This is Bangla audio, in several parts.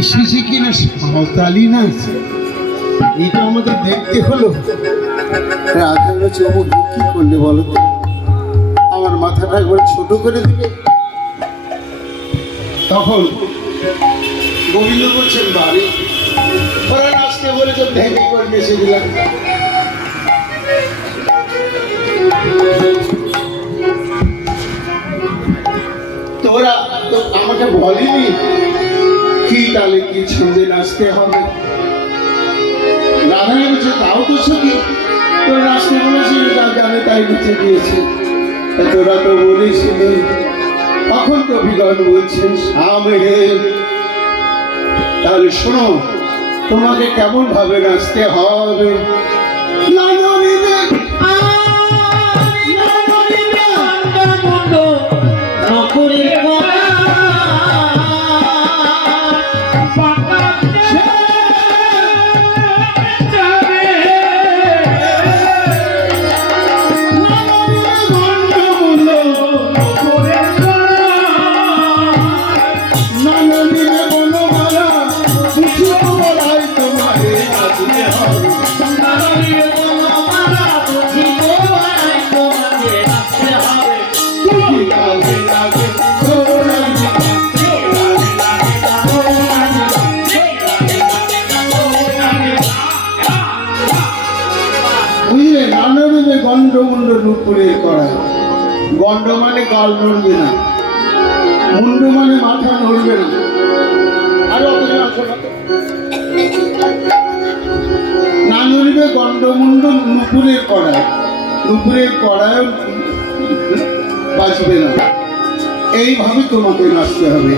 এসেছে কিনা সাঁওতালি নাচ, এটা আমাদের দেখতে হলো। রাধারা চমক কি করলে বলো তো? আমার মাথাটা একবার ছোট করে দিলে। তখন গোবিন্দ বলছেন বাড়ি, ওরা নাচতে বলেছে ভেঙে করে বেঁচে দিলাম। তোরা তো আমাকে বলিনি কি তালে কি ছন্দে নাচতে হবে। রাধা বলছে তাও তো সত্যি, তোর নাচতে বলেছে যা জানে তাই নিচে দিয়েছে, তোরা তো বলেছিলি। তখন কবিগণ বলছেন সামনে, তাহলে শোনো তোমাকে কেমন ভাবে নাচতে হবে। গন্ডমুন্ড নুপুরের কড়ায়, গন্ড মানে গাল নড়বে না, মুন্ডু মানে মাথা নড়বে না। আরো না নড়বে গন্ডমুন্ড নুপুরের কড়ায়, নুপুরের কড়ায় বাঁচবে না। এইভাবে তোমাকে নাচতে হবে।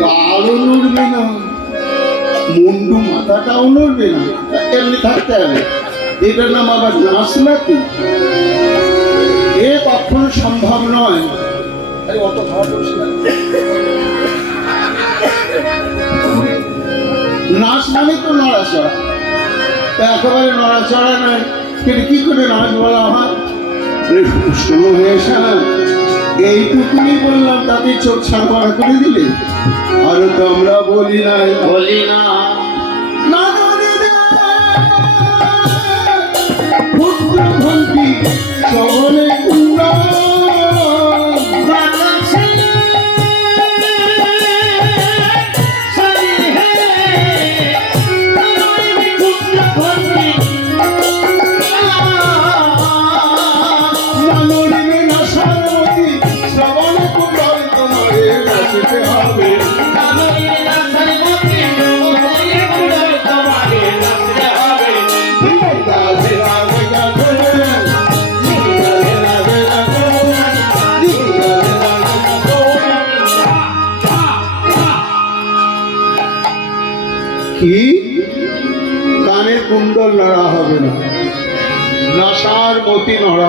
গালও নড়বে না, মুন্ডু মাথাটাও নড়বে না, এমনি থাকতে হবে। এটার নাম আবার নাচ নাকি? এ কখনো সম্ভব নয়। নাচ মানে তো নড়াচড়া, একেবারে নড়াচড়া নয়। কিন্তু কি করে নাচ বলা হয়? শোনো হেসা, এইটুকুনি বললাম তাতে চোখ ছাড়া করে দিলে। আর তো আমরা বলি নাই, বলি না ঘন্টি চলে কি কানের কুণ্ডল নড়া হবে না, নাসার মতি নড়া